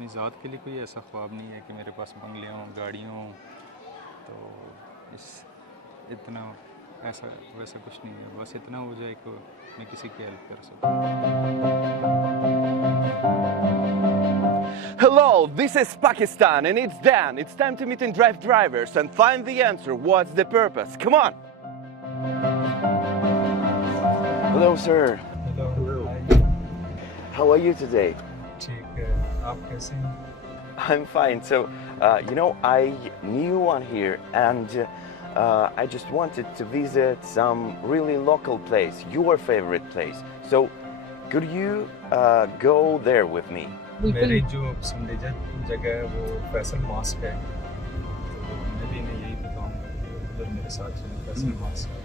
अपनी ज़ात के लिए कोई ऐसा ख्वाब नहीं है कि मेरे पास बंगले हों, गाड़ियाँ हों, तो इस इतना ऐसा वैसा कुछ नहीं है, बस इतना हो जाए कि मैं किसी की हेल्प कर सकूँ। Hello, this is Pakistan and it's Dan. It's time to meet and drive drivers and find the answer. What's the purpose? Come on. Hello, sir. Hello, How are you today? ठीक है, आप कैसे हैं? I'm fine. So, I new one here and I just wanted to visit some really local place, your favorite place. So, could you go there with me? मेरी जो पसंदीदा जगह है वो फैसल मॉस्क है, तो मैं भी यही बताऊँगा कि उधर मेरे साथ चलें, फैसल मॉस्क है।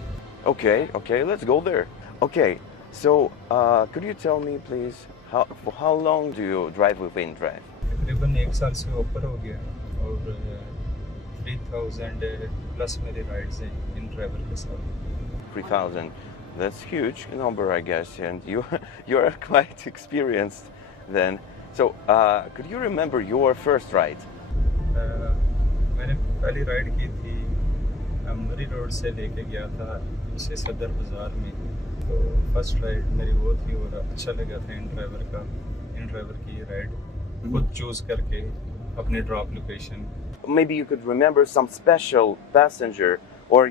Okay, let's go there. Okay, so could you tell me, please, for how long do you drive with InDrive? तकरीबन 1 साल से ऊपर हो गया और 3000 प्लस मेरी राइड्स हैं इन ड्राइवर के साथ। 3,000. That's huge number, I guess, and you are quite experienced then. So, could you remember your first ride? मैंने पहली राइड की थी मरी रोड से लेके गया था इसे सदर बाज़ार में, तो फर्स्ट राइड मेरी वो थी और अच्छा लगा था इन ड्राइवर की राइड खुद चूज़ करके अपने drop location. Maybe you could remember some special passenger or,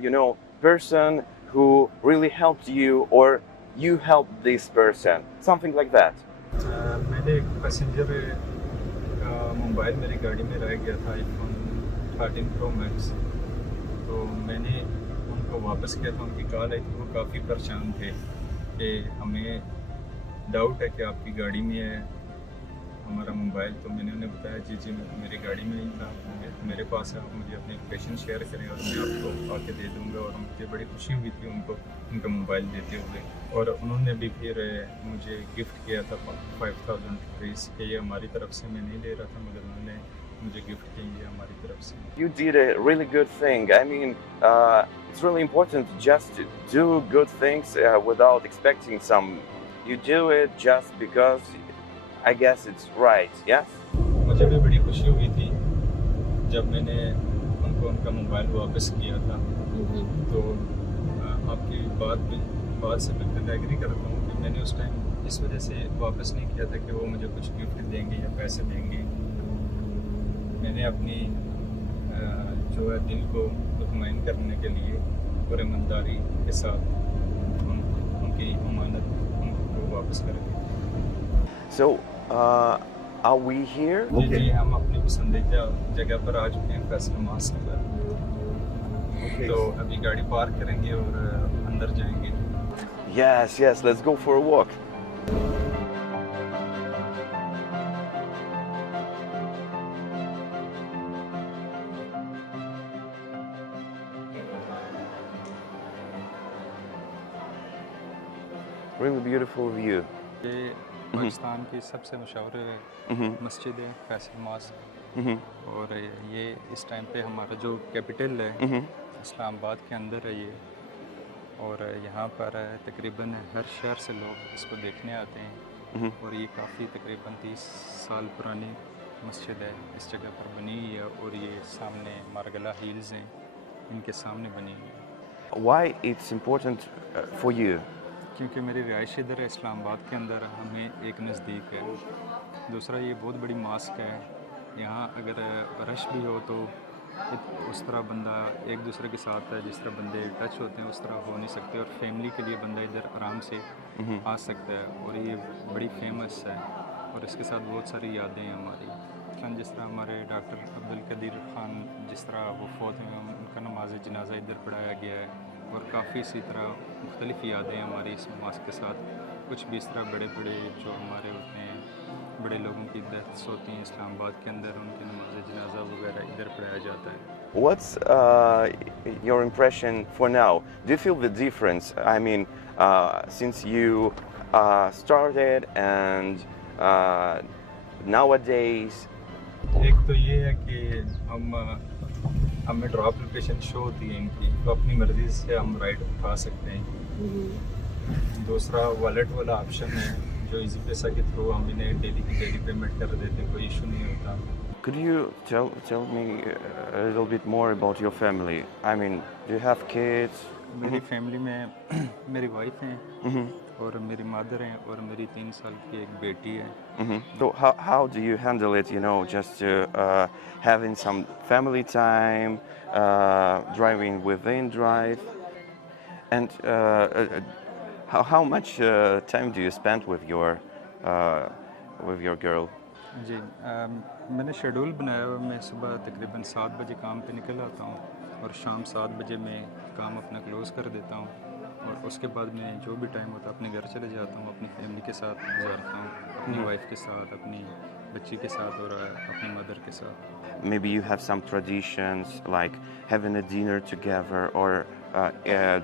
person who really helped you or you helped this person. Something like that. मैंने एक पैसेंजर का मोबाइल मेरी गाड़ी में रह गया था, iPhone 13 Pro Max, तो मैंने उनको वापस किया था। उनकी कॉल आई थी, वो काफ़ी परेशान थे कि हमें डाउट है कि आपकी गाड़ी में है हमारा मोबाइल, तो मैंने उन्हें बताया जी मेरी गाड़ी में ही था, मेरे पास है, आप मुझे अपनी लोकेशन शेयर करें और मैं आपको आके दे दूँगा। और मुझे बड़ी खुशी हुई थी उनको उनका मोबाइल देते हुए, और उन्होंने भी फिर मुझे गिफ्ट किया था 5000 रुपीज़ कि ये हमारी तरफ से, मैं नहीं ले रहा था मगर उन्होंने मुझे गिफ्ट किया हमारी तरफ से। You did a really good thing. I mean, it's really important just to do good things without expecting some. You do it just because I guess it's right, yes? मुझे भी बड़ी खुशी हुई थी जब मैंने उनको उनका मोबाइल वापस किया था, तो आपकी बात से बिल्कुल एग्री करता हूँ कि मैंने उस टाइम इस वजह से वापस नहीं किया था कि वो मुझे कुछ गिफ्ट देंगे या पैसे देंगे। मैंने अपनी जो है दिल को मुतमईन करने के लिए और ईमानदारी के साथ उनकी अमानत उनको वापस कर दी। So, are we here? जी, हम अपनी पसंदीदा जगह पर आ चुके हैं, फैसल मॉस्क पर। तो अभी गाड़ी पार्क करेंगे और अंदर जाएंगे। Yes, let's go for a walk. Really beautiful view. ये पाकिस्तान की सबसे मशहूर मस्जिद है फैसल मॉस्क, और ये इस टाइम पे हमारा जो कैपिटल है इस्लामाबाद के अंदर है ये, और यहाँ पर तकरीबन हर शहर से लोग इसको देखने आते हैं। और ये काफ़ी तकरीबन 30 साल पुरानी मस्जिद है, इस जगह पर बनी हुई है, और ये सामने मारगला हिल्स हैं, इनके सामने बनी हुई है। Why it's important for you? क्योंकि मेरी रिहाइश इधर है इस्लामाबाद के अंदर, हमें एक नज़दीक है। दूसरा ये बहुत बड़ी मॉस्क है, यहाँ अगर रश भी हो तो उस तरह बंदा एक दूसरे के साथ है, जिस तरह बंदे टच होते हैं उस तरह हो नहीं सकते, और फैमिली के लिए बंदा इधर आराम से आ सकता है। और ये बड़ी फेमस है और इसके साथ बहुत सारी यादें हैं हमारी। जिस तरह हमारे डॉक्टर अब्दुल कदीर ख़ान जिस तरह वो फौत हुए, उनका नमाज जनाजा इधर पढ़ाया गया है, और काफ़ी इसी तरह मुख्तलिफ़ यादें हमारी इस मॉस्क के साथ। कुछ भी इस तरह बड़े जो हमारे होते हैं, बड़े लोगों की डेथ्स होती हैं इस्लामाबाद के अंदर, उनके नमाज जनाजा वगैरह इधर पढ़ाया जाता है। What's your impression for now? Do you feel the difference? I mean, since you started and nowadays. एक तो ये है कि हमें ड्रॉप लोकेशन शो होती है इनकी, तो अपनी मर्ज़ी से हम राइड उठा सकते हैं। दूसरा वॉलेट वाला ऑप्शन है जो इजी पैसा के थ्रू हम इन्हें डेली की डेली पेमेंट कर देते हैं, कोई इशू नहीं होता। Could you tell me a little bit more about your family? I mean, do you have kids? मेरी फैमिली में मेरी वाइफ हैं Mm-hmm. और मेरी मदर हैं और मेरी 3 साल की एक बेटी है। Mm-hmm. So how do you handle it? You know, just having some family time, driving within drive, and how much time do you spend with your girl? जी मैंने शेड्यूल बनाया हुआ, मैं सुबह तकरीबन 7 बजे काम पे निकल आता हूँ और शाम 7 बजे मैं काम अपना क्लोज़ कर देता हूँ, और उसके बाद मैं जो भी टाइम होता है अपने घर चले जाता हूँ, अपनी फैमिली के साथ गुजारता हूँ, अपनी वाइफ के साथ, अपनी बच्ची के साथ और अपनी मदर के साथ। Maybe you have some traditions like having a dinner together or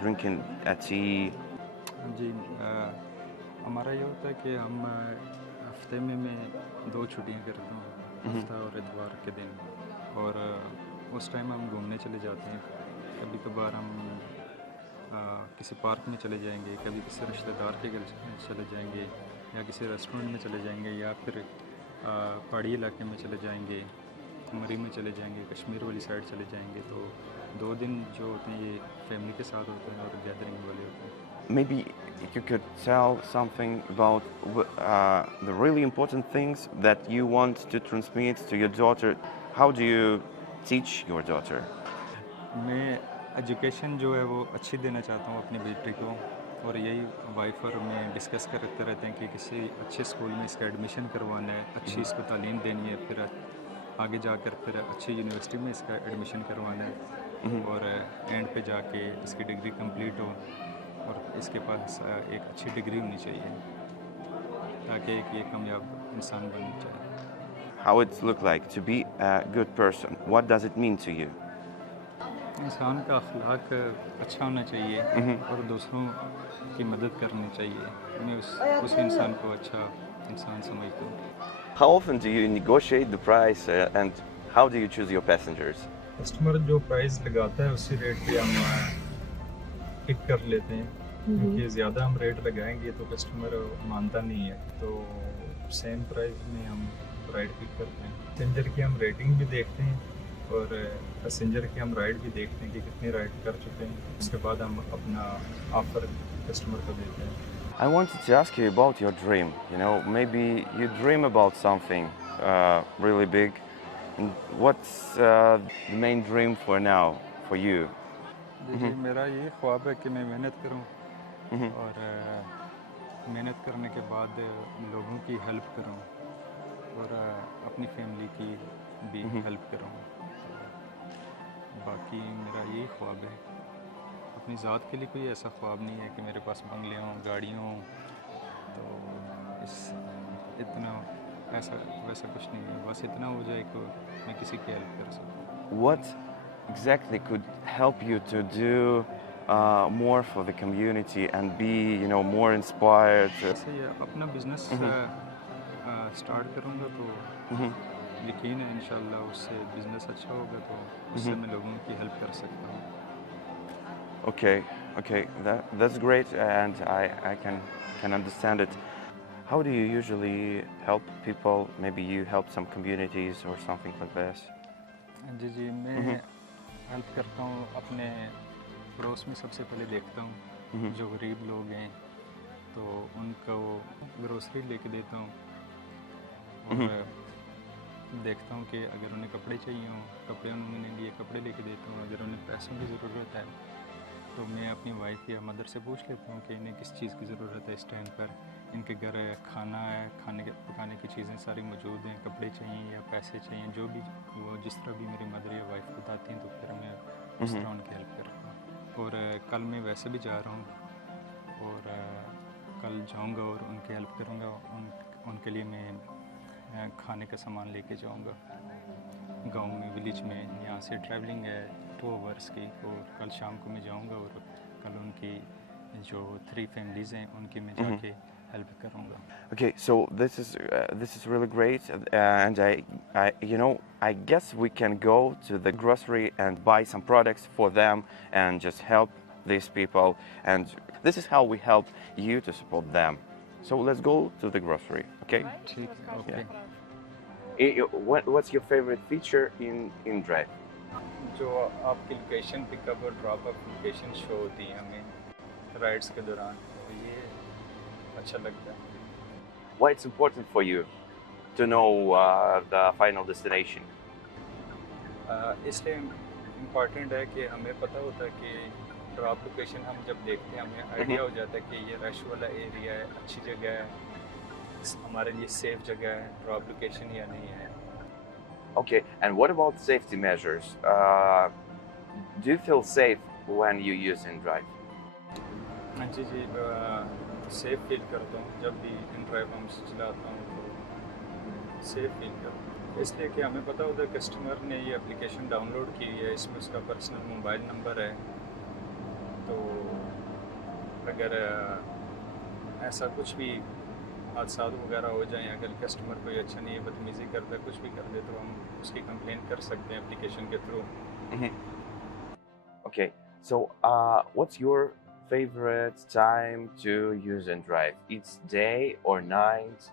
drinking a tea. जी हमारा ये होता है कि हम हफ्ते में मैं 2 छुट्टियाँ करता हूँ, हफ्ता और इतवार के दिन, और उस टाइम हम घूमने चले जाते हैं। कभी कभार हम किसी पार्क में चले जाएंगे, कभी किसी रिश्तेदार के घर चले जाएंगे, या किसी रेस्टोरेंट में चले जाएंगे, या फिर पहाड़ी इलाके में चले जाएंगे, मरी में चले जाएंगे, कश्मीर वाली साइड चले जाएंगे। तो 2 दिन जो होते हैं ये फैमिली के साथ होते हैं और गैदरिंग वाले होते हैं। Maybe you could tell something about the really important things that you want to transmit to your daughter. How do you teach your daughter? मैं एजुकेशन जो है वो अच्छी देना चाहता हूँ अपनी बेटी को, और यही वाइफ और मैं डिस्कस करते रहते हैं कि किसी अच्छे स्कूल में इसका एडमिशन करवाना है, अच्छी इसको तालीम देनी है, फिर आगे जाकर फिर अच्छी यूनिवर्सिटी में इसका एडमिशन करवाना है, और एंड पे जाके इसकी डिग्री कंप्लीट हो और इसके पास एक अच्छी डिग्री होनी चाहिए ताकि एक ये कामयाब इंसान बनना चाहिए। How it look like to be a good person? What does it mean to you? इंसान का अखलाक अच्छा होना चाहिए और दूसरों की मदद करनी चाहिए। मैं उस इंसान को अच्छा इंसान समझता हूँ। How often do you negotiate the price and how do you choose your passengers? Customer जो प्राइस लगाता है उसी रेट पे हम पिक कर लेते हैं, क्योंकि ज़्यादा हम रेट लगाएंगे तो कस्टमर मानता नहीं है, तो सेम प्राइस में हम राइड पिक करते हैं। पैसेंजर की हम रेटिंग भी देखते हैं और पैसेंजर की हम राइड भी देखते हैं कि कितनी राइड कर चुके हैं, उसके बाद हम अपना ऑफर कस्टमर को देते हैं। I wanted to ask you about your dream. You know, maybe you dream about something really big. And what's the main dream for now for you? जी मेरा ये ख्वाब है कि मैं मेहनत करूं और मेहनत करने के बाद लोगों की हेल्प करूं और अपनी फैमिली की भी हेल्प करूं। बाकी मेरा यही ख्वाब है। अपनी ज़ात के लिए कोई ऐसा ख्वाब नहीं है कि मेरे पास बंगले हों, गाड़ियाँ हों, तो इतना ऐसा वैसा कुछ नहीं है, बस इतना हो जाए कि मैं किसी की हेल्प कर सकूँ। What exactly could help you to do more for the community and be, you know, more inspired? ऐसे ही अपना बिजनेस स्टार्ट करूँगा तो यकीन है इंशाल्लाह उससे बिजनेस अच्छा होगा, तो उससे मैं लोगों की हेल्प कर सकता हूँ। Okay, that's great, and I can understand it. How do you usually help people? Maybe you help some communities or something like this. जी मैं हेल्प करता हूँ अपने पड़ोस में। सबसे पहले देखता हूँ जो गरीब लोग हैं तो उनको ग्रोसरी लेके देता हूँ, और देखता हूँ कि अगर उन्हें कपड़े चाहिए हों कपड़े उन्होंने लिए कपड़े लेके देता हूँ। अगर उन्हें पैसों की ज़रूरत है तो मैं अपनी वाइफ या मदर से पूछ लेता हूँ कि इन्हें किस चीज़ की ज़रूरत है इस टाइम पर। इनके घर खाना है, पकाने की चीज़ें सारी मौजूद हैं, कपड़े चाहिए या पैसे चाहिए, जो भी वो जिस तरह भी मेरी मदर या वाइफ बताती हैं तो फिर मैं उस तरह उनकी हेल्प करता हूँ। और कल मैं वैसे भी जा रहा हूँ और कल जाऊँगा और उनकी हेल्प करूँगा। उनके लिए मैं खाने का सामान लेके जाऊँगा गांव में, विलेज में। यहाँ से ट्रैवलिंग है 2 आवर्स की, और कल शाम को मैं जाऊँगा और कल उनकी जो 3 फैमिलीज़ हैं उनकी मैं जाके हेल्प करूँगा। Okay, so this is really great, and I guess we can go to the grocery and buy some products for them and just help these people, and this is how we help you to support them. So let's go to the grocery, okay? ठीक है, okay. What's your favorite feature in Drive? जो आपकी location pickup और drop up location show होती है हमें राइड्स के दौरान, तो ये अच्छा लगता है। Why it's important for you to know the final destination? इसलिए इम्पॉर्टेंट है कि हमें पता होता है कि ड्रॉप लोकेशन हम जब देखते हैं हमें आइडिया हो जाता है कि ये रश वाला एरिया है, अच्छी जगह है, हमारे लिए सेफ जगह है ड्रॉप लोकेशन या नहीं है। Okay, and what about safety measures? Do you feel safe when you use InDrive? हाँ जी जी, सेफ फील करता हूँ जब भी इन ड्राइव हम चलाता हूँ तो सेफ फील करता हूँ, इसलिए कि हमें पता होता है कस्टमर ने ये एप्लीकेशन डाउनलोड की है, इसमें उसका पर्सनल मोबाइल नंबर है, तो अगर ऐसा कुछ भी हादसा वगैरह हो जाए, अगर कस्टमर कोई अच्छा नहीं है, बदतमीज़ी करता है, कुछ भी कर दे, तो हम उसकी कंप्लेंट कर सकते हैं एप्लीकेशन के through. Okay, so what's your favorite time to use InDrive? It's day or night?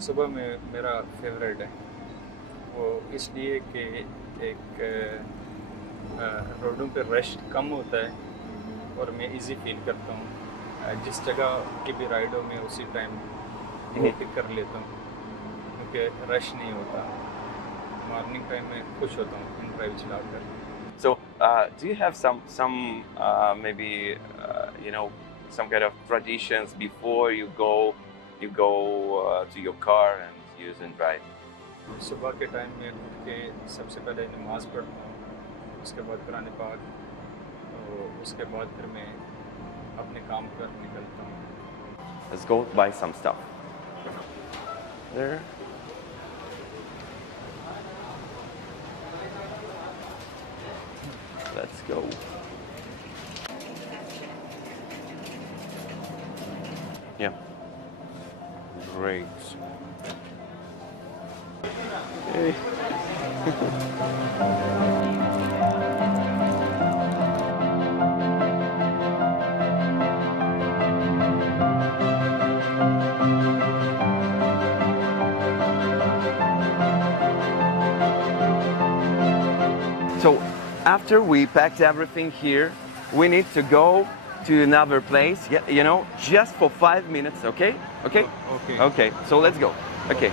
सुबह में मेरा फेवरेट है, वो इसलिए कि एक रोडों पे रश कम होता है और मैं इजी फील करता हूँ, जिस जगह की भी राइड हो मैं उसी टाइम पिक कर लेता हूँ क्योंकि रश नहीं होता। मॉर्निंग टाइम में खुश होता हूँ इन ड्राइव चलाकर। So, do you have some maybe some kind of traditions before you go to your car and use InDrive? सुबह के टाइम में उठ के सबसे पहले नमाज़ पढ़ता हूँ, उसके बाद कुरान पाक, तो उसके बाद फिर मैं अपने काम पर निकलता हूँ। Let's go buy some stuff. There. Let's go. Yeah. Great. Hey. So after we packed everything here, we need to go to another place, just for 5 minutes, okay? Okay? Okay. Okay, so let's go. Okay.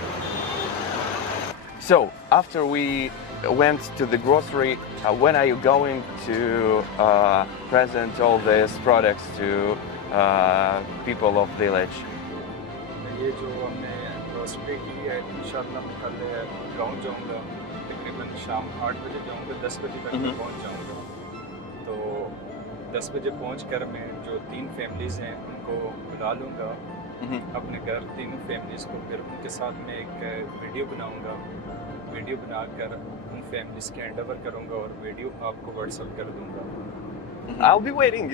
So after we went to the grocery, when are you going to present all these products to people of village? ये जो हमने ग्रोसरी की है, इंशाल्लाह मैं कल गाँव जाऊँगा, तकरीबन शाम 8 बजे जाऊँगा, 10 बजे तक मैं पहुँच जाऊँगा। तो 10 बजे पहुँच कर मैं जो 3 फैमिलीज़ हैं उनको बुला लूँगा अपने घर, तीनों फैमिलीज़ को, फिर उनके साथ मैं एक वीडियो बनाऊँगा, वीडियो बनाकर उन फैमिलीज़ के हैंड ओवर करूँगा और वीडियो आपको व्हाट्सएप कर दूँगा। I'll be waiting,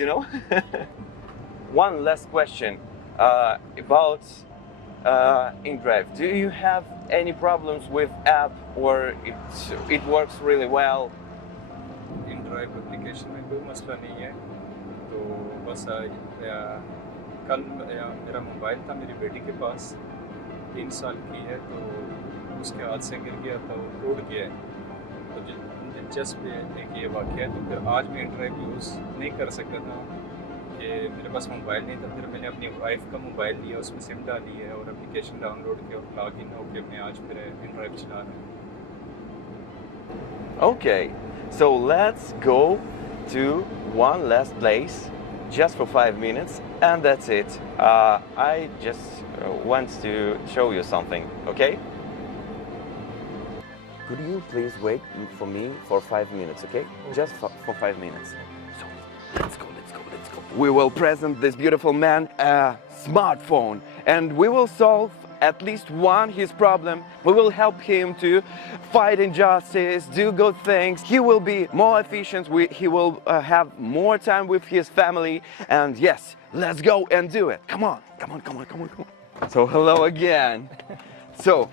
One last question about InDrive. Do you have any problems with app, or it works really well? InDrive application में कोई मसला नहीं है, तो बस कल मेरा मोबाइल था मेरी बेटी के पास, 3 साल की है, तो उसके हाथ से गिर गया था, वो टूट गया है, तो दिलचस्प एक ये वाक़या है। तो फिर आज मैं InDrive यूज़ नहीं कर सकता था कि मेरे पास मोबाइल नहीं था, फिर मैंने अपनी वाइफ का मोबाइल लिया, उसमें सिम डाली है और एप्लीकेशन डाउनलोड किया और लॉग इन होकर मैं आज फिर InDrive चला रहा हूँ। Okay, so let's go to one last place just for 5 minutes, and that's it. I just want to show you something, okay? Could you please wait for me for 5 minutes, okay? Just for 5 minutes. So, let's go. We will present this beautiful man a smartphone, and we will solve at least one his problem. We will help him to fight injustice, do good things. He will be more efficient. He will have more time with his family. And yes, let's go and do it. Come on. So hello again. So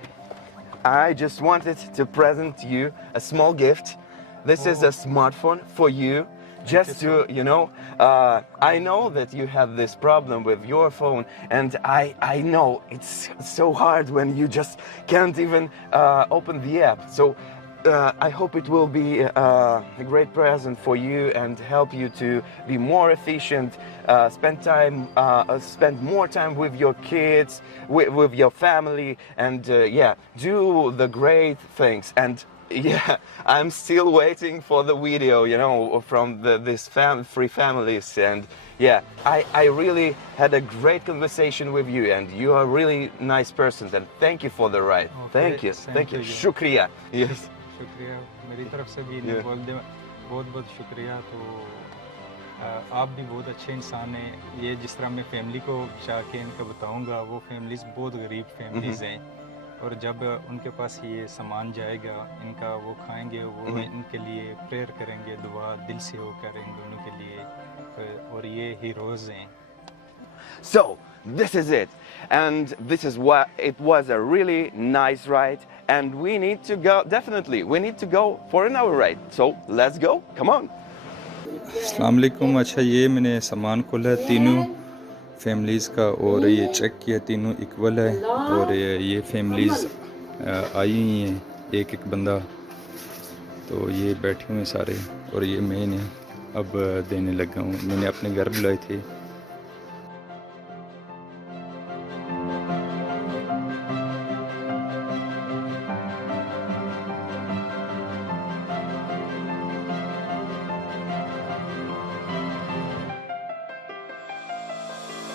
I just wanted to present you a small gift. This is a smartphone for you. just to, you know, I know that you have this problem with your phone, and I know it's so hard when you just can't even open the app. So I hope it will be a great present for you and help you to be more efficient, spend more time with your kids, with your family, and yeah, do the great things. And yeah, I'm still waiting for the video, you know, from this free families. And yeah, I really had a great conversation with you, and you are a really nice person. And thank you for the ride. Okay, Thank you. you. Shukriya. Yes. शुक्रिया मेरी तरफ से भी Yeah. इन्हें बोल दे बहुत बहुत शुक्रिया। तो आप भी बहुत अच्छे इंसान हैं। ये जिस तरह मैं फैमिली को जाके इनका बताऊंगा, वो फैमिलीज़ बहुत गरीब फैमिलीज़ हैं, और जब उनके पास ये सामान जाएगा इनका, वो खाएंगे, वो इनके लिए प्रेयर करेंगे, दुआ दिल से वो करेंगे उनके लिए, और ये हीरोज़ हैं। So this is it, and this is what it was, a really nice ride, and we need to go, definitely we need to go for another ride, so let's go, come on. अस्सलाम वालेकुम। अच्छा, ये मैंने सामान खोला है तीनों फैमिलीज़ का, और ये चेक किया, तीनों इक्वल है, और ये फैमिलीज़ आई हुई हैं, एक एक बंदा। तो ये बैठे हुए हैं सारे, और ये मैंने अब देने लगा हूँ। मैंने अपने घर बुलाए थे,